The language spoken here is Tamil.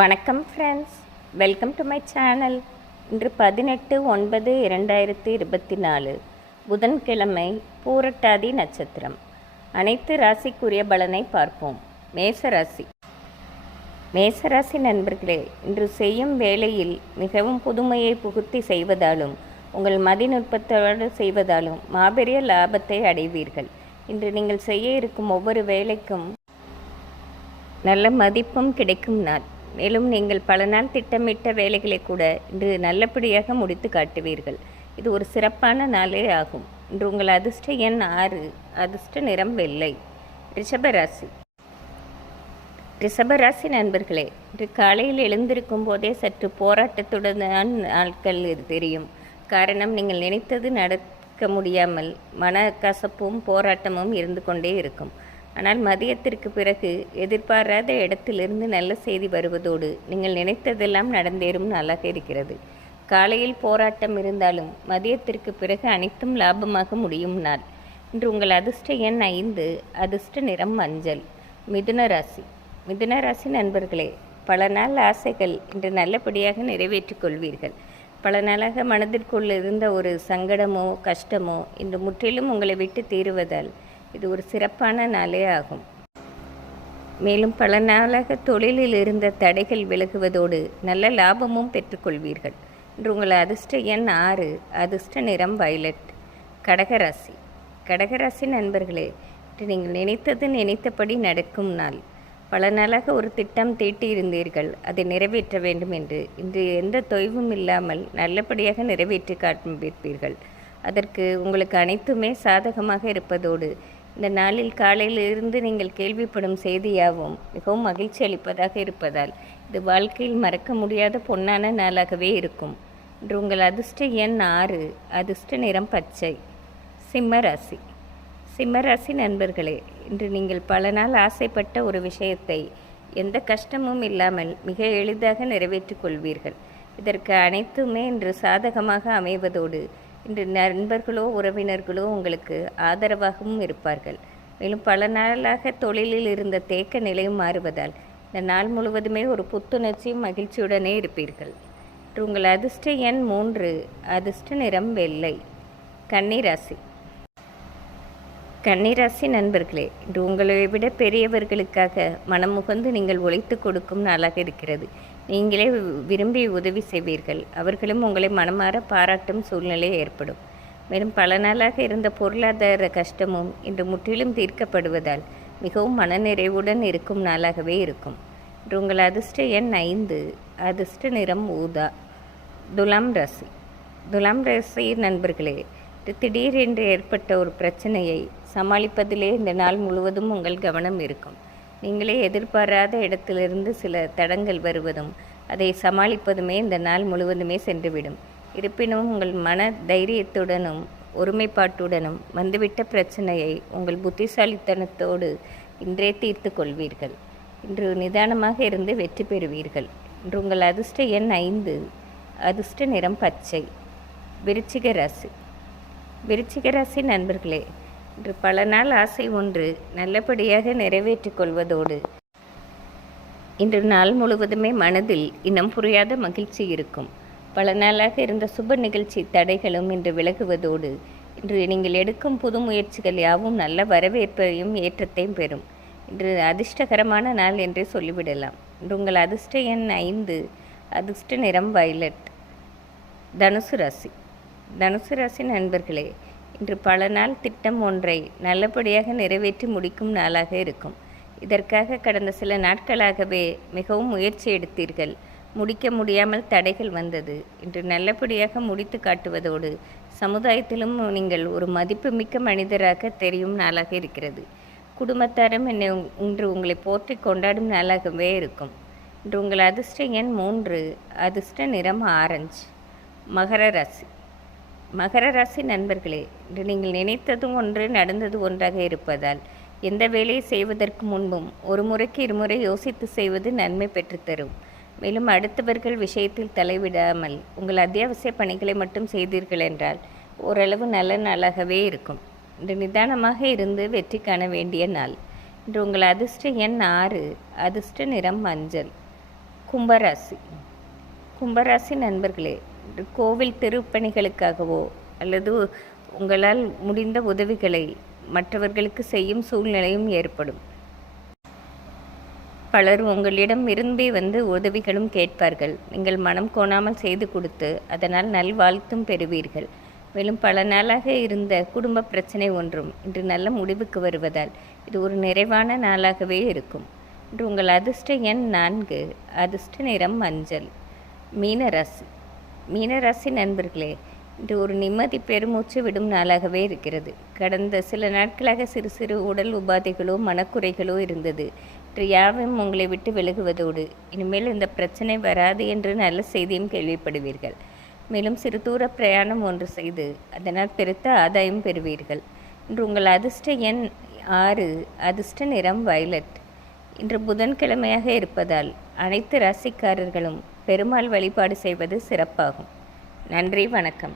வணக்கம் friends, welcome to my channel. இன்று 18/9/2024 புதன்கிழமை, பூரட்டாதி நட்சத்திரம். அனைத்து ராசிக்குரிய பலனை பார்ப்போம். மேசராசி நண்பர்களே, இன்று செய்யும் வேளையில் மிகவும் புதுமையை புகுத்தி செய்வதாலும் உங்கள் மதிநுட்பத்தோடு செய்வதாலும் மாபெரிய லாபத்தை அடைவீர்கள். இன்று நீங்கள் செய்ய இருக்கும் ஒவ்வொரு வேலைக்கும் நல்ல மதிப்பும் கிடைக்கும் நாள். மேலும் நீங்கள் பல நாள் திட்டமிட்ட வேலைகளை கூட இன்று நல்லபடியாக முடித்து காட்டுவீர்கள். இது ஒரு சிறப்பான நாளே ஆகும். இன்று உங்கள் அதிர்ஷ்ட எண் 6, அதிர்ஷ்ட நிறம் வெள்ளை. ரிஷபராசி நண்பர்களே, இன்று காலையில் எழுந்திருக்கும் போதே சற்று போராட்டத்துடன் நாட்கள் தெரியும். காரணம், நீங்கள் நினைத்தது நடக்க முடியாமல் மனக்கசப்பும் போராட்டமும் இருந்து கொண்டே இருக்கும். ஆனால் மதியத்திற்கு பிறகு எதிர்பாராத இடத்திலிருந்து நல்ல செய்தி வருவதோடு நீங்கள் நினைத்ததெல்லாம் நடந்தேறும் நாளாக இருக்கிறது. காலையில் போராட்டம் இருந்தாலும் மதியத்திற்கு பிறகு அனைத்தும் லாபமாக முடியும் நாள். இன்று உங்கள் அதிர்ஷ்ட எண் 5, அதிர்ஷ்ட நிறம் மஞ்சள். மிதுன ராசி நண்பர்களே, பல நாள் ஆசைகள் இன்று நல்லபடியாக நிறைவேற்றிக் கொள்வீர்கள். பல நாளாக மனதிற்குள் இருந்த ஒரு சங்கடமோ கஷ்டமோ இன்று முற்றிலும் உங்களை விட்டு தீருவதால் இது ஒரு சிறப்பான நாளே ஆகும். மேலும் பல நாளாக தொழிலில் இருந்த தடைகள் விலகுவதோடு நல்ல லாபமும் பெற்றுக்கொள்வீர்கள். இன்று உங்கள் அதிர்ஷ்ட எண் 6, அதிர்ஷ்ட நிறம் வயலட். கடகராசி நண்பர்களே, இன்று நீங்கள் நினைத்தபடி நடக்கும் நாள். பல நாளாக ஒரு திட்டம் தீட்டியிருந்தீர்கள், அதை நிறைவேற்ற வேண்டும் என்று. இன்று எந்த தொய்வும் இல்லாமல் நல்லபடியாக நிறைவேற்றி காண்பிப்பீர்கள். அதற்கு உங்களுக்கு அனைத்துமே சாதகமாக இருப்பதோடு இந்த நாளில் காலையிலிருந்து நீங்கள் கேள்விப்படும் செய்தியாகவும் மிகவும் மகிழ்ச்சி அளிப்பதாக இருப்பதால் இது வாழ்க்கையில் மறக்க முடியாத பொன்னான நாளாகவே இருக்கும். இன்று உங்கள் அதிர்ஷ்ட எண் 6, அதிர்ஷ்ட நிறம் பச்சை. சிம்மராசி நண்பர்களே, இன்று நீங்கள் பல நாள் ஆசைப்பட்ட ஒரு விஷயத்தை எந்த கஷ்டமும் இல்லாமல் மிக எளிதாக நிறைவேற்றிக் கொள்வீர்கள். இதற்கு அனைத்துமே இன்று சாதகமாக அமைவதோடு இன்று நண்பர்களோ உறவினர்களோ உங்களுக்கு ஆதரவாகவும் இருப்பார்கள். மேலும் பல நாளாக தொழிலில் இருந்த தேக்க நிலையும் மாறுவதால் இந்த நாள் முழுவதுமே ஒரு புத்துணர்ச்சியும் மகிழ்ச்சியுடனே இருப்பீர்கள். உங்கள் அதிர்ஷ்ட எண் 3, அதிர்ஷ்ட நிறம் வெள்ளை. கன்னிராசி நண்பர்களே, இன்று உங்களை விட பெரியவர்களுக்காக மனமுகந்து நீங்கள் உழைத்து கொடுக்கும் நாளாக இருக்கிறது. நீங்களே விரும்பி உதவி செய்வீர்கள். அவர்களும் உங்களை மனமாற பாராட்டும் சூழ்நிலை ஏற்படும். மேலும் பல நாளாக இருந்த பொருளாதார கஷ்டமும் இன்று முற்றிலும் தீர்க்கப்படுவதால் மிகவும் மனநிறைவுடன் இருக்கும் நாளாகவே இருக்கும். இன்று உங்கள் அதிர்ஷ்ட எண் 5, அதிர்ஷ்ட நிறம் ஊதா. துலாம் ராசி நண்பர்களே, திடீரென்று ஏற்பட்ட ஒரு பிரச்சனையை சமாளிப்பதிலே இந்த நாள் முழுவதும் உங்கள் கவனம் இருக்கும். நீங்களே எதிர்பாராத இடத்திலிருந்து சில தடங்கள் வருவதும் அதை சமாளிப்பதுமே இந்த நாள் முழுவதுமே சென்றுவிடும். இருப்பினும் உங்கள் மன தைரியத்துடனும் ஒருமைப்பாட்டுடனும் வந்துவிட்ட பிரச்சனையை உங்கள் புத்திசாலித்தனத்தோடு இன்றே தீர்த்து கொள்வீர்கள். இன்று நிதானமாக இருந்து வெற்றி பெறுவீர்கள். இன்று உங்கள் அதிர்ஷ்ட எண் 5, அதிர்ஷ்ட நிறம் பச்சை. விருச்சிக ராசி நண்பர்களே, இன்று பல நாள் ஆசை ஒன்று நல்லபடியாக நிறைவேற்றிக் கொள்வதோடு இன்று நாள் முழுவதுமே மனதில் இனம் புரியாத மகிழ்ச்சி இருக்கும். பல நாளாக இருந்த சுப நிகழ்ச்சி தடைகளும் இன்று விலகுவதோடு இன்று நீங்கள் எடுக்கும் புது முயற்சிகள் யாவும் நல்ல வரவேற்பையும் ஏற்றத்தையும் பெறும். இன்று அதிர்ஷ்டகரமான நாள் என்றே சொல்லிவிடலாம். இன்று உங்கள் அதிர்ஷ்ட எண் 5, அதிர்ஷ்ட நிறம் வயலட். தனுசு ராசி நண்பர்களே, இன்று பல நாள் திட்டம் ஒன்றை நல்லபடியாக நிறைவேற்றி முடிக்கும் நாளாக இருக்கும். இதற்காக கடந்த சில நாட்களாகவே மிகவும் முயற்சி எடுத்தீர்கள். முடிக்க முடியாமல் தடைகள் வந்தது. இன்று நல்லபடியாக முடித்து காட்டுவதோடு சமுதாயத்திலும் நீங்கள் ஒரு மதிப்புமிக்க மனிதராக தெரியும் நாளாக இருக்கிறது. குடும்பத்தாரும் இன்று உங்களை போற்றி கொண்டாடும் நாளாகவே இருக்கும். இன்று உங்கள் அதிர்ஷ்ட எண் 3, அதிர்ஷ்ட நிறம் ஆரஞ்சு. மகர ராசி நண்பர்களே, இன்று நீங்கள் நினைத்ததும் ஒன்று நடந்தது ஒன்றாக இருப்பதால் எந்த வேலையை செய்வதற்கு முன்பும் ஒரு முறைக்கு இருமுறை யோசித்து செய்வது நன்மை பெற்றுத்தரும். மேலும் அடுத்தவர்கள் விஷயத்தில் தலைவிடாமல் உங்கள் அத்தியாவசிய பணிகளை மட்டும் செய்தீர்கள் என்றால் ஓரளவு நல்ல நாளாகவே இருக்கும். இன்று நிதானமாக இருந்து வெற்றி காண வேண்டிய நாள். இன்று உங்கள் அதிர்ஷ்ட எண் 6, அதிர்ஷ்ட நிறம் மஞ்சள். கும்பராசி. கும்பராசி நண்பர்களே, இன்று கோவில் திருப்பணிகளுக்காகவோ அல்லது உங்களால் முடிந்த உதவிகளை மற்றவர்களுக்கு செய்யும் சூழ்நிலையும் ஏற்படும். பலர் உங்களிடம் விரும்பி வந்து உதவிகளும் கேட்பார்கள். நீங்கள் மனம் கோணாமல் செய்து கொடுத்து அதனால் நல்வாழ்த்தும் பெறுவீர்கள். மேலும் பல நாளாக இருந்த குடும்ப பிரச்சனை ஒன்றும் இன்று நல்ல முடிவுக்கு வருவதால் இது ஒரு நிறைவான நாளாகவே இருக்கும். இன்று உங்கள் அதிர்ஷ்ட எண் 4, அதிர்ஷ்ட நிறம் மஞ்சள். மீனராசி. மீனராசி நண்பர்களே, இன்று ஒரு நிம்மதி பெருமூச்சு விடும் நாளாகவே இருக்கிறது. கடந்த சில நாட்களாக சிறு சிறு உடல் உபாதைகளோ மனக்குறைகளோ இருந்தது. இன்று யாவும் உங்களை விட்டு விலகுவதோடு இனிமேல் இந்த பிரச்சனை வராது என்று நல்ல செய்தியும் கேள்விப்படுவீர்கள். மேலும் சிறு தூர பிரயாணம் ஒன்று செய்து அதனால் பெருத்த ஆதாயம் பெறுவீர்கள். இன்று உங்கள் அதிர்ஷ்ட எண் 6, அதிர்ஷ்ட நிறம் வயலட். இன்று புதன்கிழமையாக இருப்பதால் அனைத்து ராசிக்காரர்களும் பெருமாள் வழிபாடு செய்வது சிறப்பாகும். நன்றி, வணக்கம்.